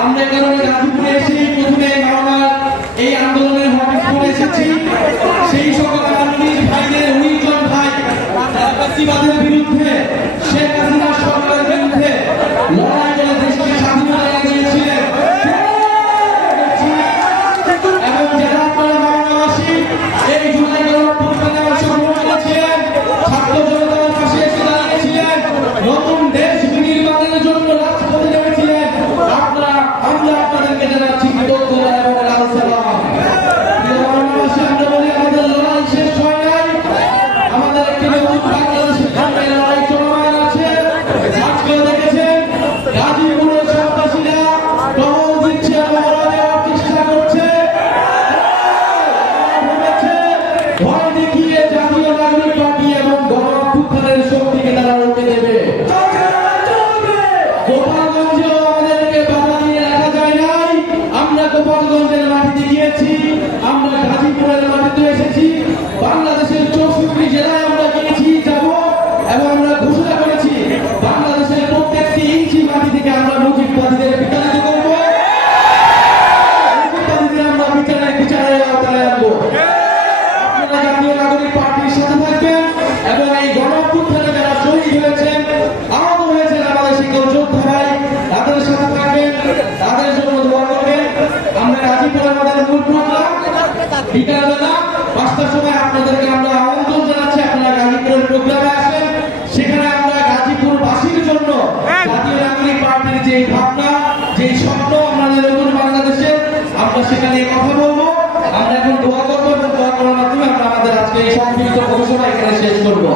আমরা কারণে গাজীপুরে এসে প্রথমে মাওলানার এই আন্দোলনের হবিস করে এসেছি। সেই সকল আন্দোলনের ভাইদের 19 জন ভাই ফ্যাসিবাদের বিরুদ্ধে, শেখ হাসিনা সরকারের বিরুদ্ধে লড়াই করে দেশকে স্বাধীনতা দিয়েছিলেন। এবং যারা আপনারা বাংলাবাসী এই জুলাই গণঅভ্যুত্থানে অংশগ্রহণ করেছিলেন, ছাত্র জনতার পাশে এসে দাঁড়িয়েছিলেন, নতুন দেশ বিনির্মাণের জন্য রাজপথে নেমেছিলেন, আমরা আপনাদেরকে জানাচ্ছি কৃতজ্ঞতা এবং লাল সালাম। বাংলাবাসী, আমরা বলি আমাদের লড়াই শেষ হয় নাই, আমাদের একটি নতুন বাংলাদেশের সামনে লড়াই চলমান আছে। আজকে দেখেছেন গাজীপুরের সন্ত্রাসীরা টহল দিচ্ছে, মহড়া দেওয়ার চেষ্টা করছে, ভয় দেখিয়ে জাতীয় নাগরিক পার্টি এবং গণঅভ্যুত্থানের শক্তিকে তারা রুখে দেবে। গোপালগঞ্জেও আমাদেরকে বাধা দিয়ে রাখা যায় নাই। আমরা গোপালগঞ্জের মাটিতে গিয়েছি, আমরা গাজীপুরের মাটিতে এসেছি, বাংলাদেশের 64 জেলায় আমরা গিয়েছি, যাব এবং আমরা ঘোষণা করেছি বাংলাদেশের প্রত্যেকটি ইঞ্চি মাটি থেকে আমরা মুজিববাদীদের বিতাড়িত করব, মুজিববাদীদের আমরা বিচারের আওতায় আনবো। আপনারা জাতীয় নাগরিক পার্টির সাথে থাকবেন এবং এই গণঅভ্যুত্থানে যারা শহীদ হয়েছেন, আহত হয়েছেন, আমাদের শিক্ষক যোদ্ধা ভাই, তাদের সাথে থাকবেন, তাদের জন্য দোয়া করবেন। আমরা গাজীপুরে আমাদের মূল প্রোগ্রাম বিকালবেলা 5টার সময় আপনাদেরকে আমরা আমন্ত্রণ জানাচ্ছি, আপনারা গাজীপুরের প্রোগ্রামে আসেন। সেখানে আমরা গাজীপুরবাসীর জন্য জাতীয় নাগরিক পার্টির যে ভাবনা, যে স্বপ্ন আমাদের নতুন বাংলাদেশের, আমরা সেখানে কথা বলবো। আমরা এখন দোয়া করবো এবং দোয়া করার মাধ্যমে আমরা আমাদের আজকে এই সংক্ষিপ্ত ঘোষণা এখানে শেষ করবো।